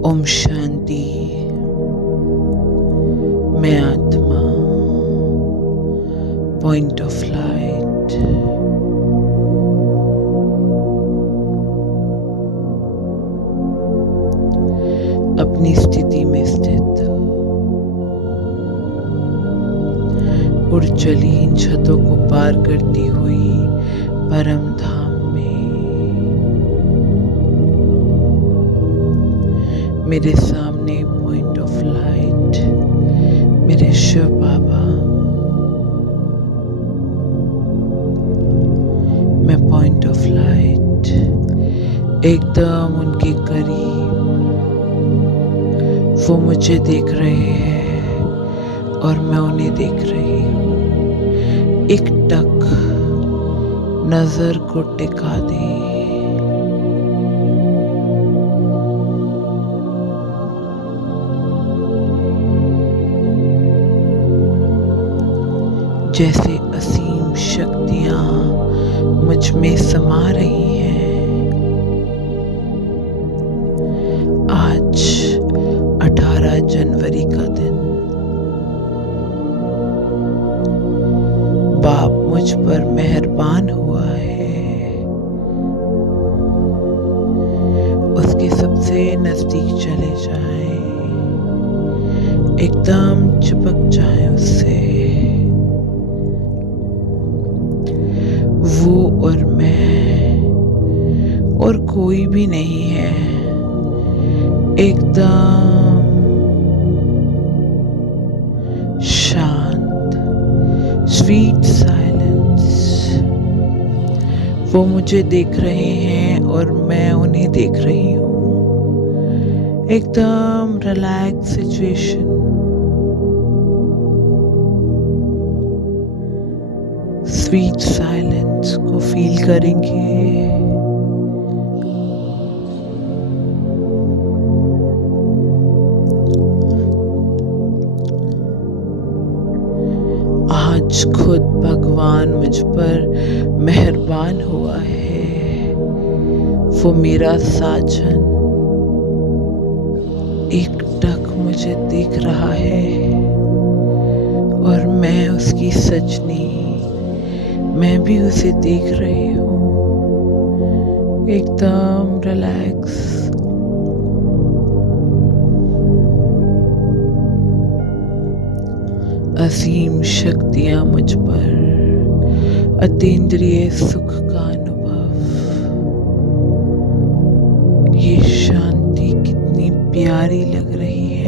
ओम शांति। मैं आत्मा, point of light. अपनी स्थिति में स्थित उड़ चली इन छतों को पार करती हुई परम धाम में। मेरे सामने पॉइंट ऑफ लाइट, मेरे शिव बाबा। मैं पॉइंट ऑफ लाइट एकदम उनके करीब, वो मुझे देख रहे हैं और मैं उन्हें देख रही हूँ। एक टक नजर को टिका दे। जैसे असीम शक्तियां मुझ में समा रही हैं। आज 18 जनवरी का दिन बाप मुझ पर मेहरबान हुआ है। उसके सबसे नजदीक चले जाएं, एकदम चिपक जाएं उससे। वो और मैं और कोई भी नहीं है। एकदम शांत, स्वीट साइलेंस। वो मुझे देख रहे हैं और मैं उन्हें देख रही हूँ। एकदम रिलैक्स सिचुएशन। स्वीट साइलेंस को फील करेंगे। आज खुद भगवान मुझ पर मेहरबान हुआ है। वो मेरा साजन एक टक मुझे देख रहा है और मैं उसकी सजनी, मैं भी उसे देख रही हूँ। एकदम रिलैक्स। असीम शक्तियां मुझ पर, अतीन्द्रिय सुख का अनुभव। ये शांति कितनी प्यारी लग रही है।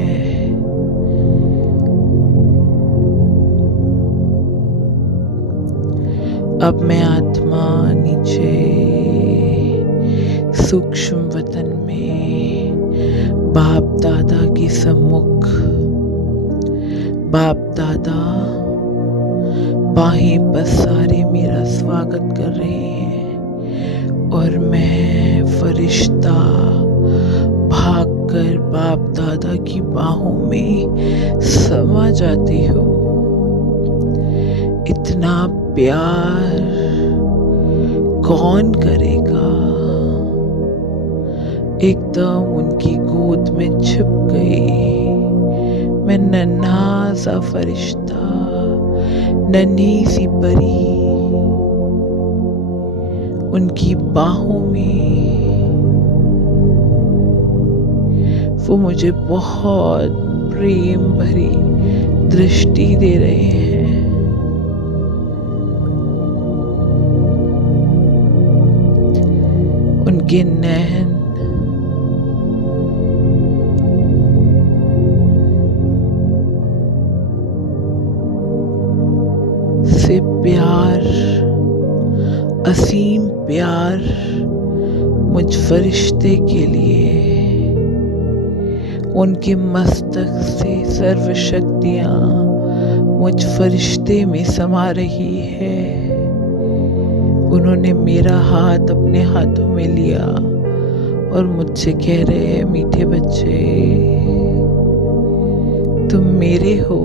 अब मैं आत्मा नीचे सूक्ष्म वतन में बाप दादा के सम्मुख, बाप दादा बाहें पसारे मेरा स्वागत कर रहे हैं और मैं फरिश्ता भागकर बाप दादा की बाहों में समा जाती हूँ। इतना प्यार कौन करेगा। एकदम उनकी गोद में छिप गई। मैं नन्हा सा फरिश्ता, नन्ही सी परी उनकी बाहों में। वो मुझे बहुत प्रेम भरी दृष्टि दे रहे हैं। उनके नैन से प्यार, असीम प्यार मुझ फरिश्ते के लिए। उनके मस्तक से सर्व शक्तियां मुझ फरिश्ते में समा रही है। उन्होंने मेरा हाथ अपने हाथों में लिया और मुझसे कह रहे हैं, मीठे बच्चे तुम मेरे हो,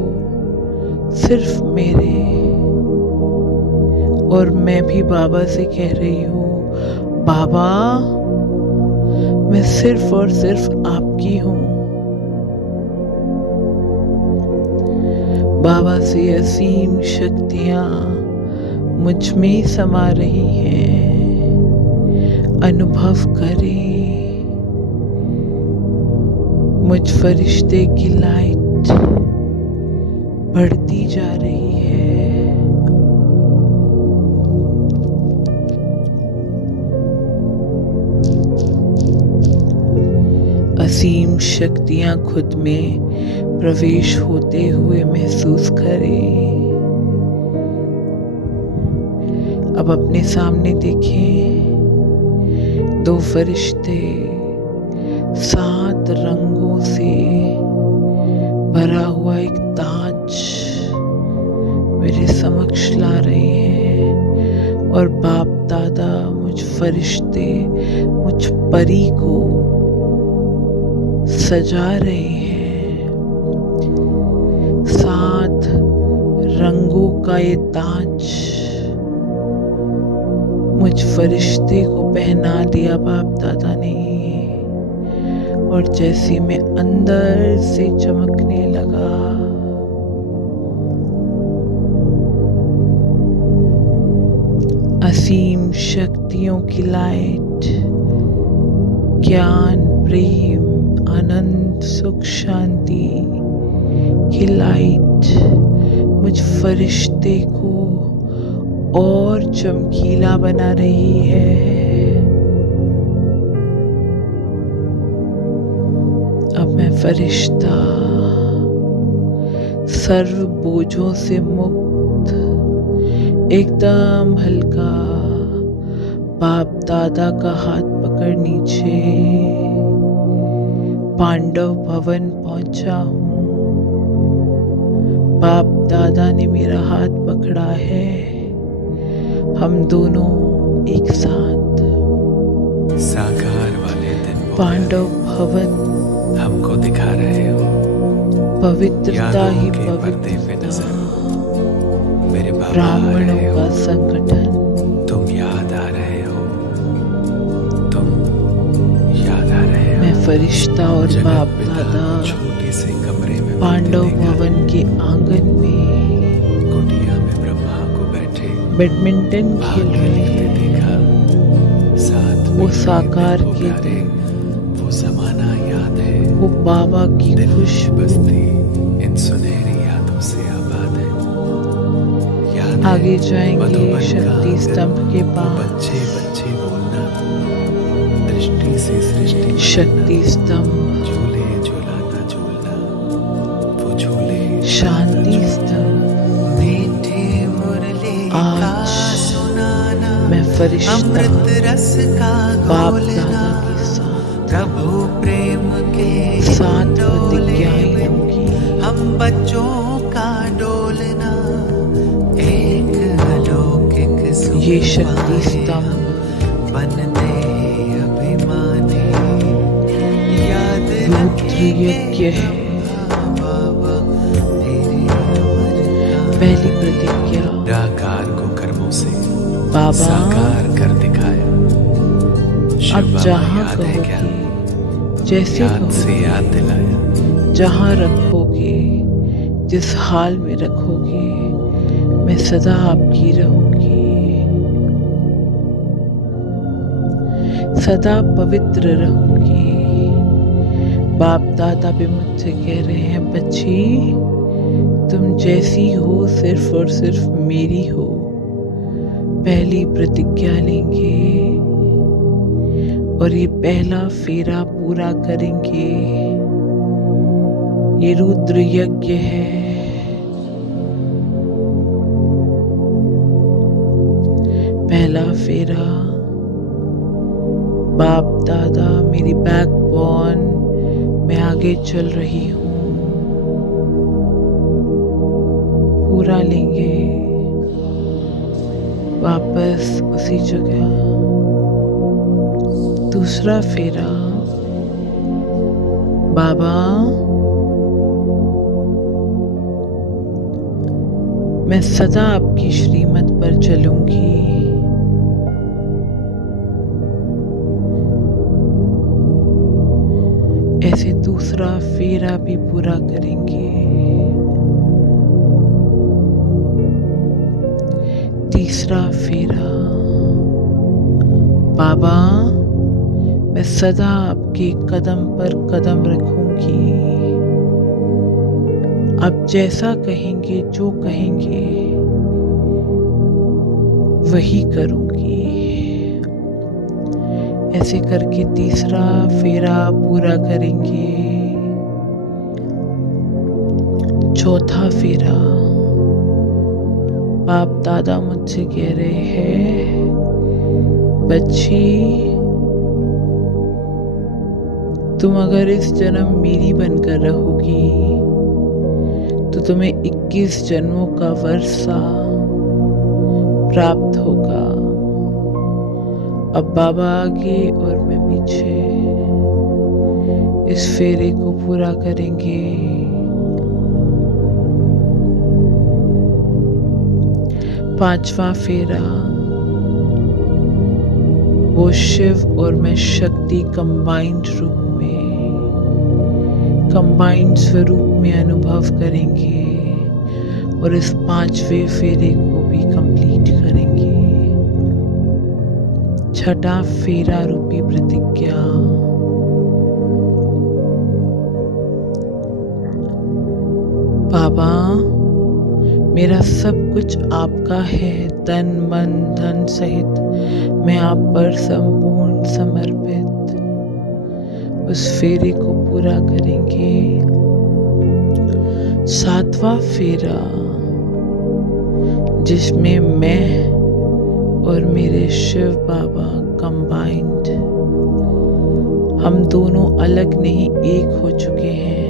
सिर्फ मेरे। और मैं भी बाबा से कह रही हूँ, बाबा मैं सिर्फ और सिर्फ आपकी चुकी हूँ। बाबा से असीम शक्तियाँ मुझ में समा रही हैं। अनुभव करें, मुझ फरिश्ते की लाइट बढ़ती जा रही है। असीम शक्तियाँ खुद में प्रवेश होते हुए महसूस करें। अब अपने सामने देखें, 2 फरिश्ते 7 रंगों से भरा हुआ एक ताज मेरे समक्ष ला रहे हैं और बाप दादा मुझ फरिश्ते, मुझ परी को सजा रहे हैं। 7 रंगों का ये ताज मुझ फरिश्ते को पहना दिया बाप दादा ने, और जैसे मैं अंदर से चमकने लगा, असीम शक्तियों की लाइट, ज्ञान, प्रेम, आनंद, सुख, शांति की लाइट मुझ फरिश्ते को और चमकीला बना रही है। अब मैं फरिश्ता सर्व बोझों से मुक्त, एकदम हल्का, बाप दादा का हाथ पकड़ नीचे पांडव भवन पहुंचा हूँ। बाप दादा ने मेरा हाथ पकड़ा है। हम दोनों एक साथ साकार वाले दिन पांडव भवन हमको दिखा रहे हो। पवित्रता ही पे पवित्रता, नजर मेरे बाबा ब्राह्मणों का संगठन, तुम याद आ रहे हो, तुम याद आ रहे हो। मैं फरिश्ता और जगत बाप पिता दादा छोटे से कमरे में पांडव बैठे देखा। भवन के आंगन में कुटिया में ब्रह्मा को बैठे बैडमिंटन खेल रहे हैं। देखा। साथ वो में साकार दिन के पुकारे, दिन, वो जमाना याद है। वो बाबा की दिल की खुशबू बस्ती इन सुनहरी यादों से आबाद है। याद है आगे जाएंगे मधुबन शक्ति का स्तंभ के वो पास। बच्चे बच्चे बोलना, दृष्टि से सृष्टि शक्ति स्तंभ, झूले झूलाना झूलना, वो झूले शांति स्तंभ। मीठी मुरली का आज सुनाना, मैं फरिश्ता अमृत रस का बाप घोलना, दादा के साथ प्रभु प्रेम के 7 डोले प्रतिज्ञाएं में लूंगी। हम बच्चों का डोलना, एक अलौकिक ये शक्ति सुखवाए स्तंभ बनते अभिमानी, याद रुद्र यज्ञ है। बाबा तेरी पहली प्रतिज्ञा, निराकार को कर्मों से बाबा साकार कर दिखाया। शिव अब बाबा जहाँ याद है क्या? कहोगे, जैसे याद से कहोगे, याद दिलाया। जहाँ रखोगे, जिस हाल में रखोगे, मैं सदा आपकी रहूंगी। सदा पवित्र रहूंगी। बाप दादा भी मुझसे कह रहे हैं, बच्ची तुम जैसी हो सिर्फ और सिर्फ मेरी हो। पहली प्रतिज्ञा लेंगे और ये पहला फेरा पूरा करेंगे। ये रुद्र यज्ञ है। पहला फेरा, बाप दादा मेरी बैकबोन, मैं आगे चल रही हूँ। पूरा लेंगे वापस उसी जगह। दूसरा फेरा, बाबा मैं सदा आपकी श्रीमत पर चलूंगी। ऐसे दूसरा फेरा भी पूरा करेंगे। तीसरा फेरा। बाबा, मैं सदा आपके कदम पर कदम रखूंगी। आप जैसा कहेंगे, जो कहेंगे वही करूंगी। ऐसे करके तीसरा फेरा पूरा करेंगे। चौथा फेरा। बाप दादा मुझसे कह रहे हैं, बच्ची, तुम अगर इस जन्म मेरी बनकर रहोगी तो तुम्हें 21 जन्मों का वर्षा प्राप्त होगा। अब बाबा आगे और मैं पीछे इस फेरे को पूरा करेंगे। पांचवा फेरा। वो शिव और मैं शक्ति कंबाइंड रूप में, कंबाइंड स्वरूप में अनुभव करेंगे और इस पांचवें फेरे को भी कंप्लीट करेंगे। छठा फेरा रूपी प्रतिज्ञा। बाबा, मेरा सब कुछ आपका है, तन मन धन सहित मैं आप पर संपूर्ण समर्पित। उस फेरे को पूरा करेंगे। सातवां फेरा, जिसमें मैं और मेरे शिव बाबा कंबाइंड, हम दोनों अलग नहीं, एक हो चुके हैं।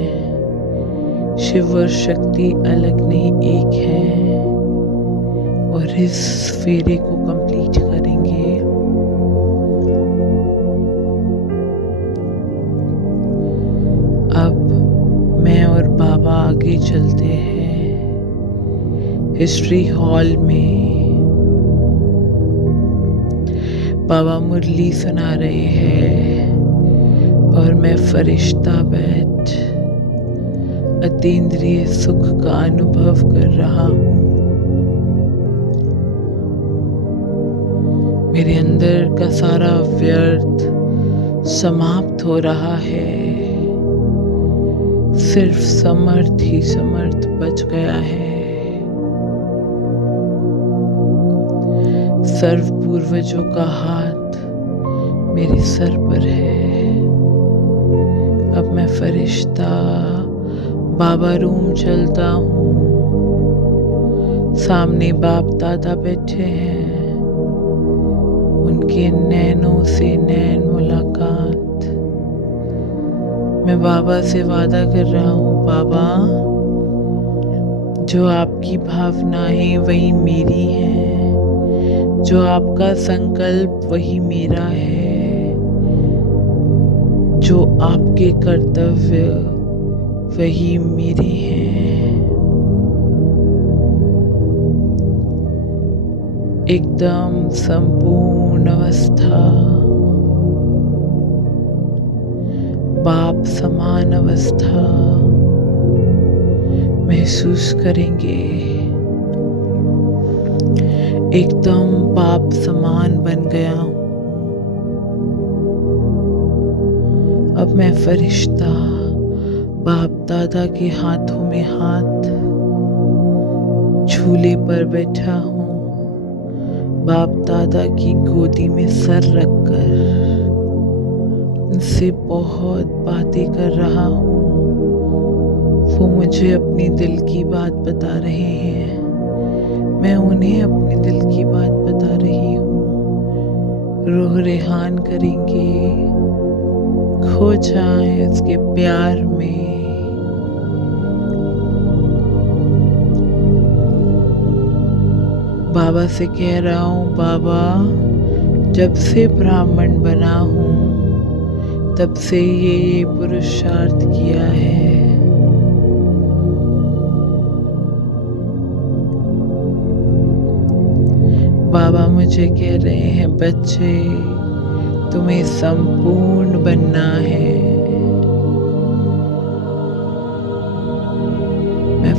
शिव और शक्ति अलग नहीं, एक है। और इस फेरे को कंप्लीट करेंगे। अब मैं और बाबा आगे चलते हैं हिस्ट्री हॉल में। बाबा मुरली सुना रहे हैं और मैं फरिश्ता बैठ अतीन्द्रिय सुख का अनुभव कर रहा हूँ। मेरे अंदर का सारा व्यर्थ समाप्त हो रहा है। सिर्फ समर्थ ही समर्थ बच गया है। सर्व पूर्वजों का हाथ मेरे सर पर है। अब मैं फरिश्ता बाबा रूम चलता हूँ। सामने बाप दादा बैठे हैं, उनके नैनों से नैन मुलाकात। मैं बाबा से वादा कर रहा हूँ, बाबा, जो आपकी भावनाएं वही मेरी हैं, जो आपका संकल्प वही मेरा है, जो आपके कर्तव्य वही मेरे हैं। एकदम संपूर्ण अवस्था, बाप समान अवस्था महसूस करेंगे। एकदम बाप समान बन गया हूँ। अब मैं फरिश्ता बाप दादा के हाथों में हाथ, झूले पर बैठा हूँ, बाप दादा की गोदी में सर रखकर उनसे बहुत बातें कर रहा हूँ। वो मुझे अपनी दिल की बात बता रहे हैं, मैं उन्हें अपने दिल की बात बता रही हूँ। रूह रेहान करेंगे, खो जाएं उसके प्यार में। बाबा से कह रहा हूँ, बाबा, जब से ब्राह्मण बना हूँ तब से ये पुरुषार्थ किया है। बाबा मुझे कह रहे हैं, बच्चे, तुम्हें संपूर्ण बनना है।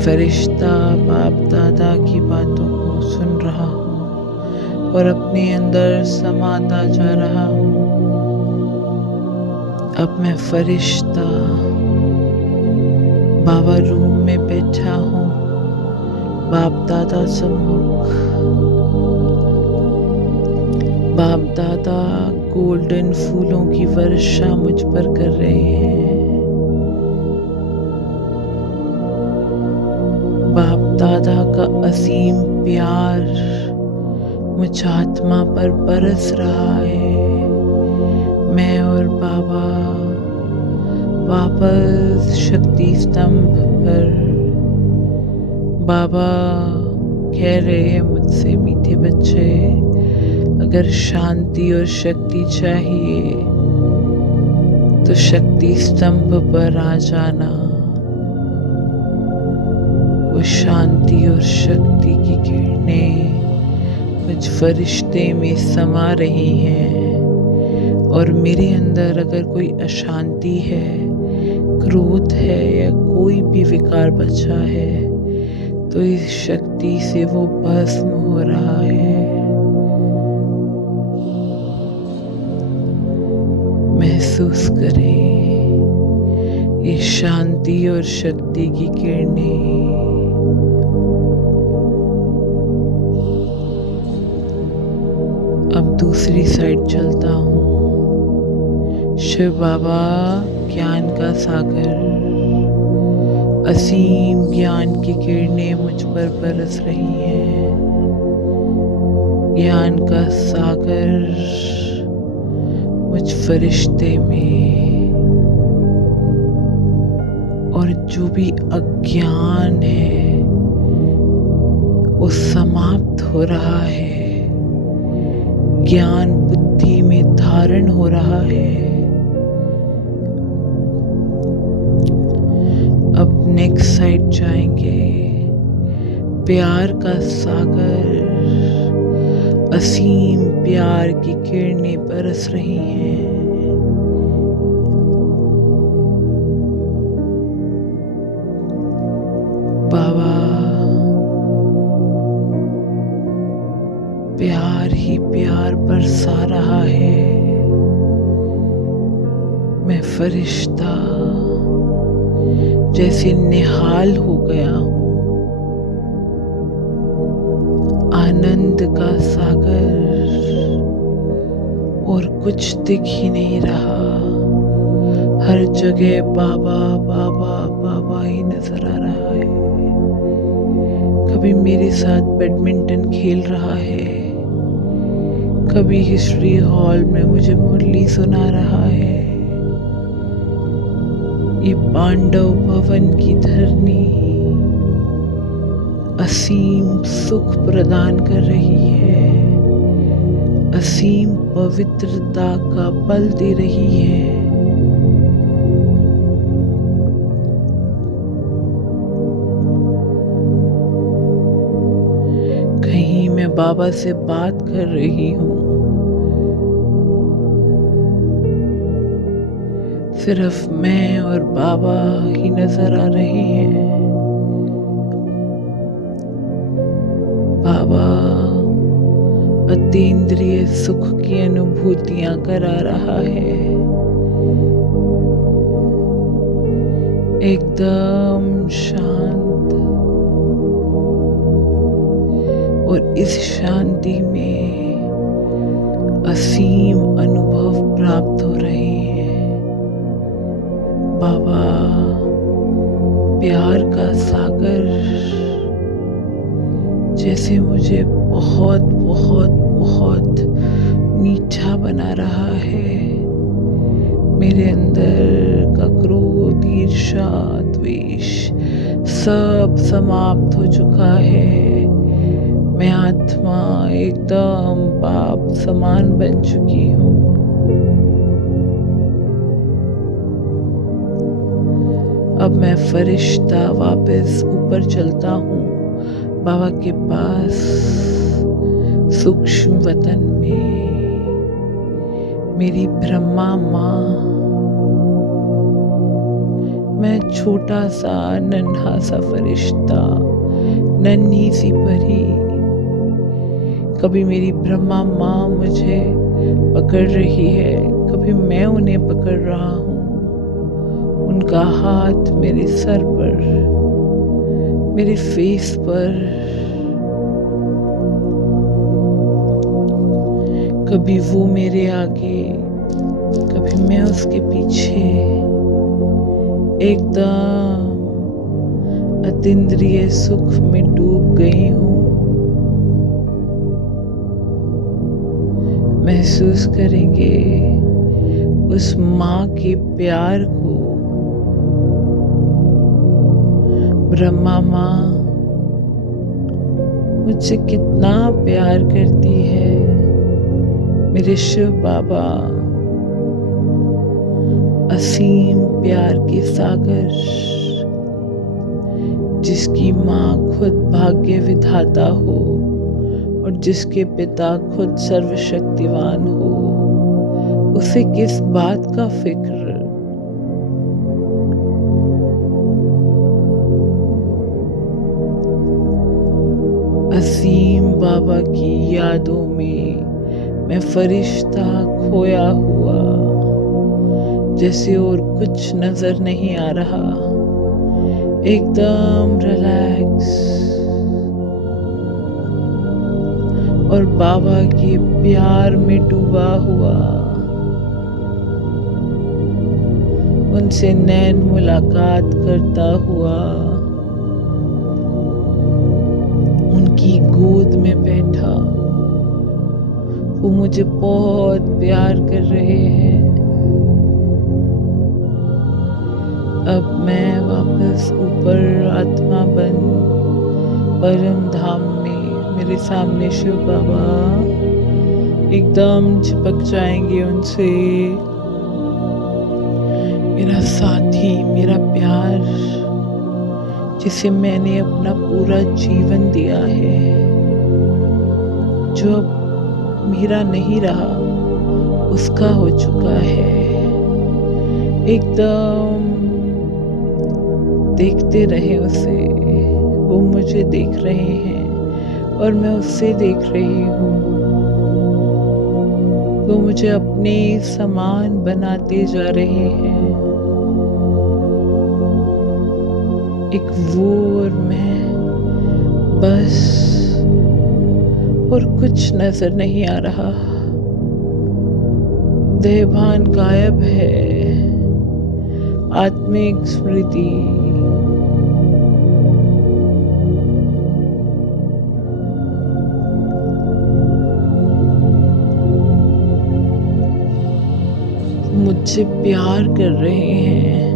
फरिश्ता बाप दादा की बातों को सुन रहा हूँ और अपने अंदर समाता जा रहा हूँ। अब मैं फरिश्ता बाबा रूम में बैठा हूँ, बाप दादा सम्मुख। बाप दादा गोल्डन फूलों की वर्षा मुझ पर कर रहे हैं। बाप दादा का असीम प्यार मुझ आत्मा पर बरस रहा है। मैं और बाबा वापस शक्ति स्तंभ पर। बाबा कह रहे हैं मुझसे, मीठे बच्चे, अगर शांति और शक्ति चाहिए तो शक्ति स्तंभ पर आ जाना। वो शांति और शक्ति की किरणें मुझ फरिश्ते में समा रही हैं और मेरे अंदर अगर कोई अशांति है, क्रोध है या कोई भी विकार बचा है तो इस शक्ति से वो भस्म हो रहा है। महसूस करें ये शांति और शक्ति की किरणें। अब दूसरी साइड चलता हूँ। शिव बाबा ज्ञान का सागर, असीम ज्ञान की किरणें मुझ पर बरस रही हैं। ज्ञान का सागर मुझ फरिश्ते में, और जो भी अज्ञान है वो समाप्त हो रहा है। ज्ञान बुद्धि में धारण हो रहा है। अब नेक्स्ट साइड जाएंगे। प्यार का सागर, असीम प्यार की किरणें बरस रही हैं। बाबा प्यार ही प्यार बरसा रहा है। मैं फरिश्ता जैसे निहाल हो गया हूँ। आनंद का सागर, और कुछ दिख ही नहीं रहा। हर जगह बाबा बाबा बाबा ही नजर आ रहा है। कभी मेरे साथ बैडमिंटन खेल रहा है, कभी हिस्ट्री हॉल में मुझे मुरली सुना रहा है। ये पांडव भवन की धरनी असीम सुख प्रदान कर रही है, असीम पवित्रता का बल दे रही है। कहीं मैं बाबा से बात कर रही हूँ, सिर्फ मैं और बाबा ही नजर आ रहे हैं। बाबा अतीन्द्रिय सुख की अनुभूतियां करा रहा है। एकदम शांत, और इस शांति में असीम अनुभव प्राप्त हो रहे हैं। बाबा प्यार का सागर जैसे मुझे बहुत बहुत बहुत मीठा बना रहा है। मेरे अंदर का क्रोध, ईर्ष्या, द्वेष सब समाप्त हो चुका है। मैं आत्मा एकदम बाप समान बन चुकी हूँ। अब मैं फरिश्ता वापस ऊपर चलता हूँ, बाबा के पास सूक्ष्म वतन में। मेरी ब्रह्मा माँ मैं छोटा सा नन्हा सा फरिश्ता, नन्ही सी परी। कभी मेरी ब्रह्मा माँ मुझे पकड़ रही है, कभी मैं उन्हें पकड़ रहा हूँ। उनका हाथ मेरे सर पर, मेरे फेस पर। कभी वो मेरे आगे, कभी मैं उसके पीछे। एकदम अतीन्द्रिय सुख में डूब गई हूँ। महसूस करेंगे उस माँ के प्यार को। ब्रह्मा माँ मुझसे कितना प्यार करती है। मेरे शिव बाबा असीम प्यार के सागर, जिसकी माँ खुद भाग्य विधाता हो और जिसके पिता खुद सर्वशक्तिवान हो, उसे किस बात का फिक्र। असीम बाबा की यादों में मैं फरिश्ता खोया हुआ, जैसे और कुछ नजर नहीं आ रहा। एकदम रिलैक्स और बाबा के प्यार में डूबा हुआ। उनसे नैन मुलाकात करता हुआ, उनकी गोद में बैठा। वो मुझे बहुत प्यार कर रहे हैं। अब मैं वापस ऊपर आत्मा बन परम धाम में, मेरे सामने शिव बाबा एकदम चिपक जाएंगे उनसे। मेरा साथी, मेरा प्यार, जिसे मैंने अपना पूरा जीवन दिया है, जो अब मेरा नहीं रहा, उसका हो चुका है। एकदम देखते रहे उसे, वो मुझे देख रहे हैं और मैं उससे देख रही हूँ। वो मुझे अपने समान बनाते जा रहे हैं। एक वो और मैं, बस, और कुछ नजर नहीं आ रहा। देहभान गायब है। आत्मिक स्मृति मुझसे प्यार कर रहे हैं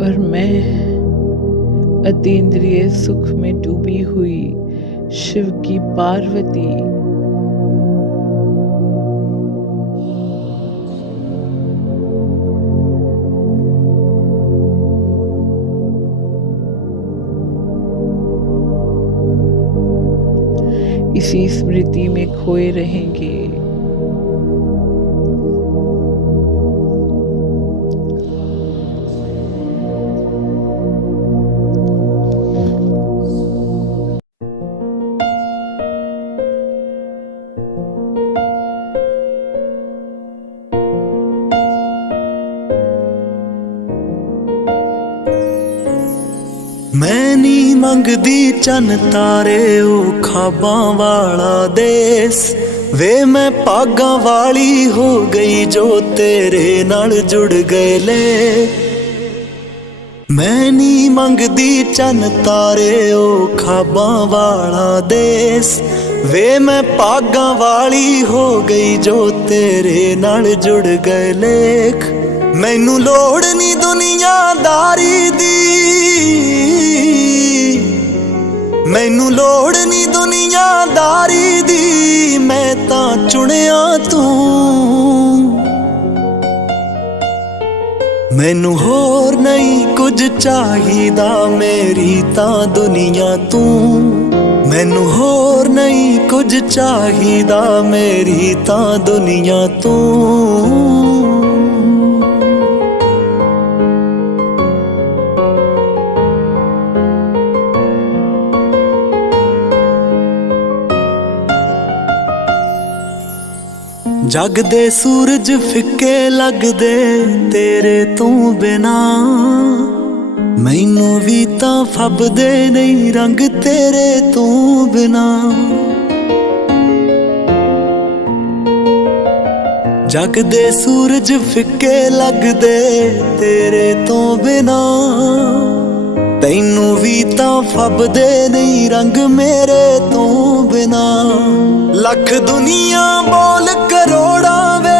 और मैं अतीन्द्रिय सुख में डूबी हुई शिव की पार्वती। इसी स्मृति में खोए रहेंगे। मैं नी मंगदी चन तारे ओ खाबां वाला देस वे, मैं पागां वाली हो गई जो तेरे नाल जुड़ गए ले। मैं नी मंगदी चन तारे ओ खाबां वाला देस वे, मैं पागां वाली हो गई जो तेरे नाल जुड़ गए लेख। मैनू लोड़ नी दुनियादारी दी, मैनू लोड़ नी दुनियादारी दी, मैं तां चुनिया तू। मैनू होर नहीं कुछ चाहिदा, मेरी तां दुनिया तू। मैनू होर नहीं कुछ चाहिदा, मेरी तां दुनिया तू। ਜਗ ਦੇ ਸੂਰਜ ਫਿੱਕੇ ਲੱਗਦੇ ਤੇਰੇ ਤੋਂ ਬਿਨਾ, ਮੈਨੂੰ ਵੀ ਤਾਂ ਫੱਬਦੇ ਨਹੀਂ ਰੰਗ ਤੇਰੇ ਤੋਂ ਬਿਨਾ। ਜਗ ਦੇ ਸੂਰਜ ਫਿੱਕੇ ਲੱਗਦੇ ਤੇਰੇ ਤੋਂ ਬਿਨਾ, ਤੈਨੂੰ ਵੀ ਤਾਂ ਫੱਬਦੇ ਨਹੀਂ ਰੰਗ ਮੇਰੇ ਤੋਂ ਬਿਨਾ। ਲੱਖ ਦੁਨੀਆ ਬੋਲ ਕਰੋੜਾਂ ਵੇ,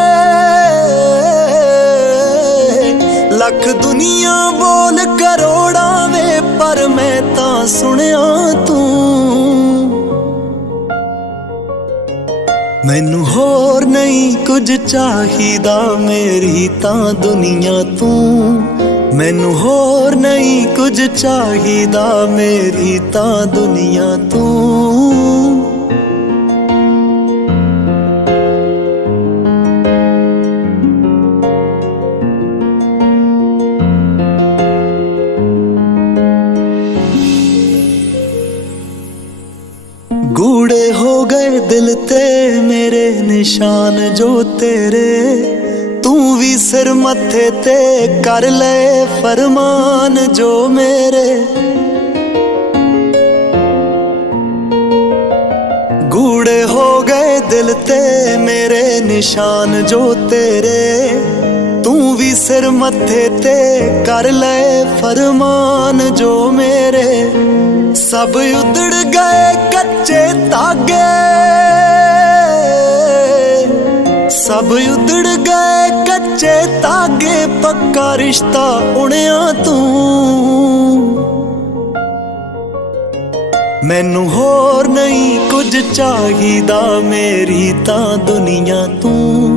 ਲੱਖ ਦੁਨੀਆ ਬੋਲ ਕਰੋੜਾਂ ਵੇ, ਪਰ ਮੈਂ ਤਾਂ ਸੁਣਿਆ ਤੂੰ। ਮੈਨੂੰ ਹੋਰ ਨਹੀਂ ਕੁਝ ਚਾਹੀਦਾ ਮੇਰੀ ਤਾਂ ਦੁਨੀਆ ਤੂੰ, ਮੈਨੂੰ ਹੋਰ ਨਹੀਂ ਕੁਝ ਚਾਹੀਦਾ ਮੇਰੀ ਤਾਂ ਦੁਨੀਆ ਤੂੰ। ਗੂੜੇ ਹੋ ਗਏ ਦਿਲ ਤੇ ਮੇਰੇ ਨਿਸ਼ਾਨ ਜੋ ਤੇਰੇ, ਤੂੰ ਵੀ ਸਿਰ ਮੱਥੇ ਤੇ ਕਰ ਲੈ ਫਰਮਾਨ ਜੋ ਮੇਰੇ। ਗੂੜੇ ਹੋ ਗਏ ਦਿਲ ਤੇ ਮੇਰੇ ਨਿਸ਼ਾਨ ਜੋ ਤੇਰੇ, ਤੂੰ ਵੀ ਸਿਰ ਮੱਥੇ ਤੇ ਕਰ ਲੈ ਫਰਮਾਨ ਜੋ ਮੇਰੇ। ਸਭ ਉਧੜ ਗਏ ਕੱਚੇ ਧਾਗੇ, ਸਭ ਉਧੜ ਗਏ ਕੱਚੇ ਧਾਗੇ, ਪੱਕਾ ਰਿਸ਼ਤਾ ਉਣਿਆ ਤੂੰ। ਮੈਨੂੰ ਹੋਰ ਨਹੀਂ ਕੁਝ ਚਾਹੀਦਾ ਮੇਰੀ ਤਾਂ ਦੁਨੀਆ ਤੂੰ,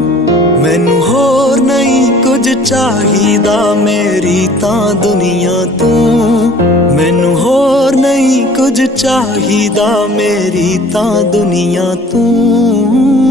ਮੈਨੂੰ ਹੋਰ ਨਹੀਂ ਕੁਝ ਚਾਹੀਦਾ ਮੇਰੀ ਤਾਂ ਦੁਨੀਆ ਤੂੰ। ਮੈਨੂੰ ਹੋਰ ਨਹੀਂ ਕੁਝ ਚਾਹੀਦਾ ਮੇਰੀ ਤਾਂ ਦੁਨੀਆ ਤੂੰ।